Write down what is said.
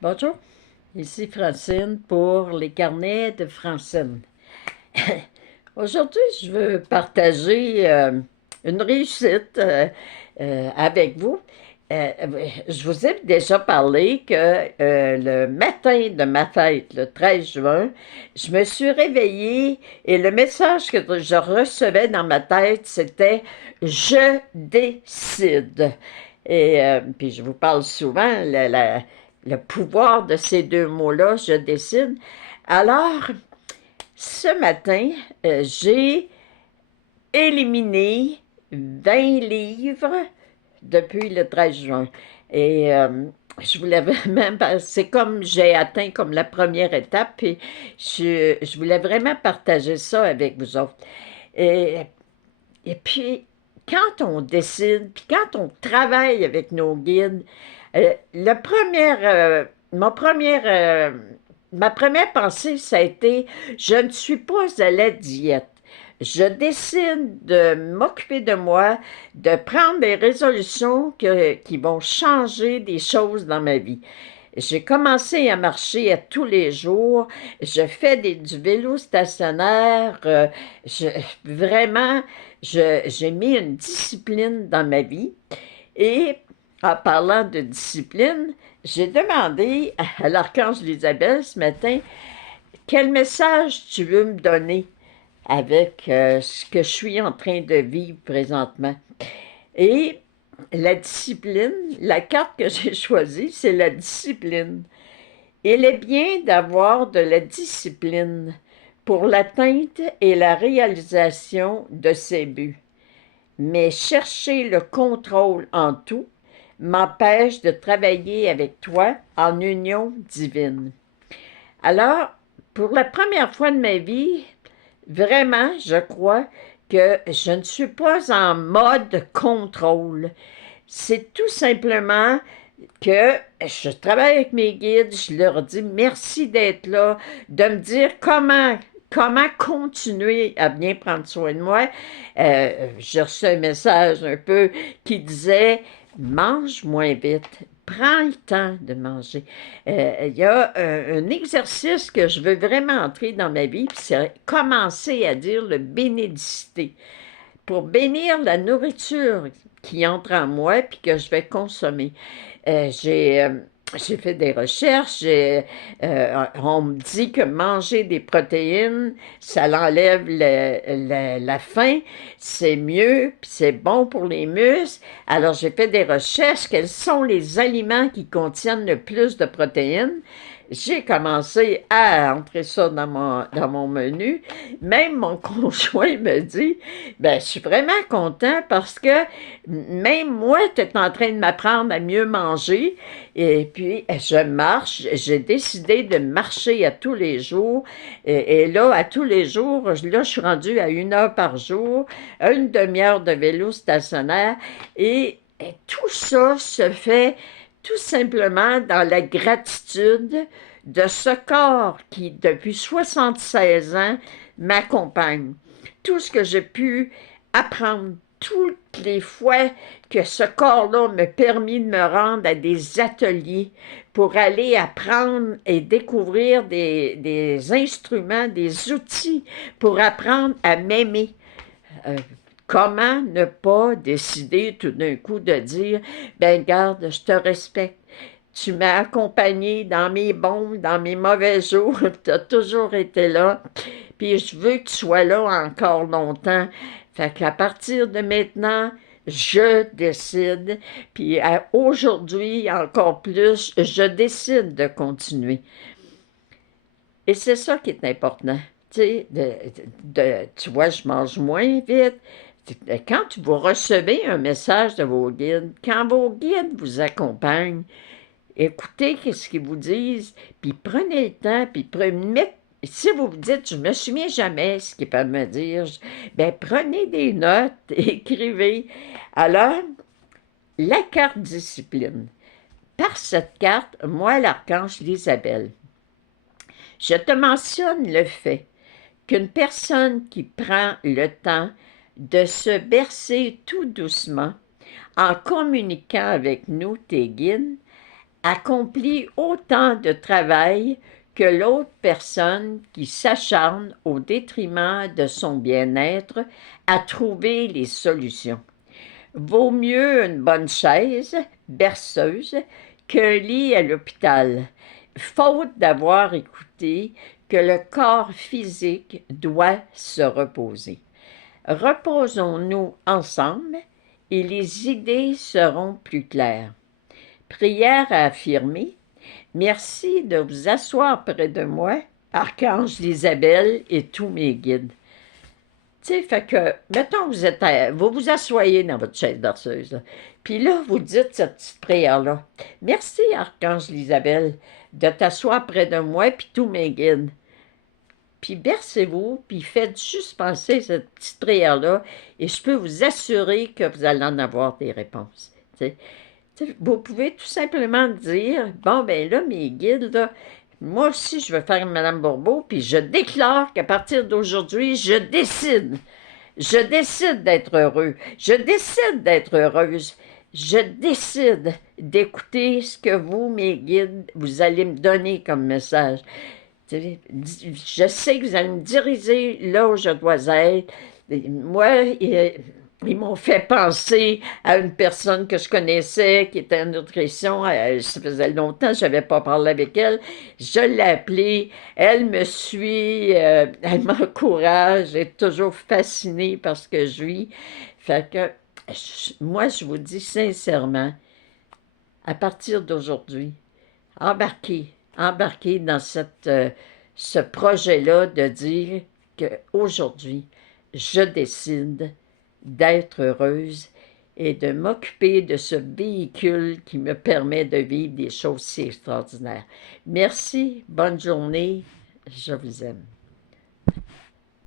Bonjour, ici Francine pour les carnets de Francine. Aujourd'hui, je veux partager une réussite avec vous. Euh, je vous ai déjà parlé que le matin de ma fête, le 13 juin, je me suis réveillée et le message que je recevais dans ma tête, c'était «Je décide». Et puis je vous parle souvent, le pouvoir de ces deux mots-là, je décide. Alors, ce matin, j'ai éliminé 20 livres depuis le 13 juin. Et je voulais vraiment, c'est comme j'ai atteint comme la première étape, puis je voulais vraiment partager ça avec vous autres. Et, et puis, quand on décide, puis quand on travaille avec nos guides, la première, ma première pensée, ça a été, je ne suis pas à la diète. Je décide de m'occuper de moi, de prendre des résolutions qui vont changer des choses dans ma vie. J'ai commencé à marcher à tous les jours. Je fais du vélo stationnaire. Je, vraiment, j'ai mis une discipline dans ma vie. Et en parlant de discipline, j'ai demandé à l'archange Isabelle ce matin, quel message tu veux me donner avec ce que je suis en train de vivre présentement? Et la discipline, la carte que j'ai choisie, c'est la discipline. Il est bien d'avoir de la discipline pour l'atteinte et la réalisation de ses buts. Mais chercher le contrôle en tout m'empêche de travailler avec toi en union divine. Alors, pour la première fois de ma vie, vraiment, je crois que je ne suis pas en mode contrôle. C'est tout simplement que je travaille avec mes guides, je leur dis merci d'être là, de me dire comment continuer à bien prendre soin de moi. J'ai reçu un message un peu qui disait mange moins vite. Prends le temps de manger. Il y a un exercice que je veux vraiment entrer dans ma vie, puis c'est commencer à dire le bénédicité pour bénir la nourriture qui entre en moi puis que je vais consommer. Euh, j'ai, euh, j'ai fait des recherches. On me dit que manger des protéines, ça l'enlève la faim, c'est mieux, puis c'est bon pour les muscles. Alors, j'ai fait des recherches. Quels sont les aliments qui contiennent le plus de protéines? J'ai commencé à entrer ça dans mon menu. Même mon conjoint me dit, ben, je suis vraiment content parce que même moi, tu es en train de m'apprendre à mieux manger. Et puis, je marche. J'ai décidé de marcher à tous les jours. Et là, à tous les jours, là, je suis rendue à 1 heure par jour, une demi-heure de vélo stationnaire. Et tout ça se fait tout simplement dans la gratitude de ce corps qui, depuis 76 ans, m'accompagne. Tout ce que j'ai pu apprendre, toutes les fois que ce corps-là m'a permis de me rendre à des ateliers pour aller apprendre et découvrir des instruments, des outils pour apprendre à m'aimer. Euh, Comment ne pas décider tout d'un coup de dire, ben garde, je te respecte. Tu m'as accompagné dans mes bons, dans mes mauvais jours. Tu as toujours été là. Puis je veux que tu sois là encore longtemps. Fait qu'à partir de maintenant, je décide. Puis aujourd'hui, encore plus, je décide de continuer. Et c'est ça qui est important. Tu sais, tu vois, je mange moins vite. Quand vous recevez un message de vos guides, quand vos guides vous accompagnent, écoutez ce qu'ils vous disent, puis prenez le temps, puis mettez. Si vous vous dites, je me souviens jamais ce qu'ils peuvent me dire, ben prenez des notes, écrivez. Alors, la carte discipline. Par cette carte, moi, l'archange Isabelle, je te mentionne le fait qu'une personne qui prend le temps de se bercer tout doucement en communiquant avec nous, tes guides, accomplit autant de travail que l'autre personne qui s'acharne au détriment de son bien-être à trouver les solutions. Vaut mieux une bonne chaise, berceuse, qu'un lit à l'hôpital, faute d'avoir écouté que le corps physique doit se reposer. Reposons-nous ensemble et les idées seront plus claires. Prière à affirmer. Merci de vous asseoir près de moi, Archange Isabelle et tous mes guides. Tu sais, fait que, mettons, vous vous asseyez dans votre chaise berceuse, là. Puis là, vous dites cette petite prière-là. Merci, Archange Isabelle, de t'asseoir près de moi, puis tous mes guides. Puis bercez-vous, puis faites juste penser cette petite prière-là, et je peux vous assurer que vous allez en avoir des réponses. Tu sais, vous pouvez tout simplement dire, bon, ben là, mes guides, là, moi aussi, je veux faire Madame Bourbeau, puis je déclare qu'à partir d'aujourd'hui, je décide d'être heureux, je décide d'être heureuse, je décide d'écouter ce que vous, mes guides, vous allez me donner comme message. Je sais que vous allez me diriger là où je dois être. Moi, ils m'ont fait penser à une personne que je connaissais qui était en nutrition. Ça faisait longtemps que je n'avais pas parlé avec elle. Je l'ai appelée. Elle me suit. Elle m'encourage. Elle est toujours fascinée par ce que je vis. Fait que moi, je vous dis sincèrement, à partir d'aujourd'hui, embarquer dans ce projet-là de dire qu'aujourd'hui, je décide d'être heureuse et de m'occuper de ce véhicule qui me permet de vivre des choses si extraordinaires. Merci, bonne journée, je vous aime.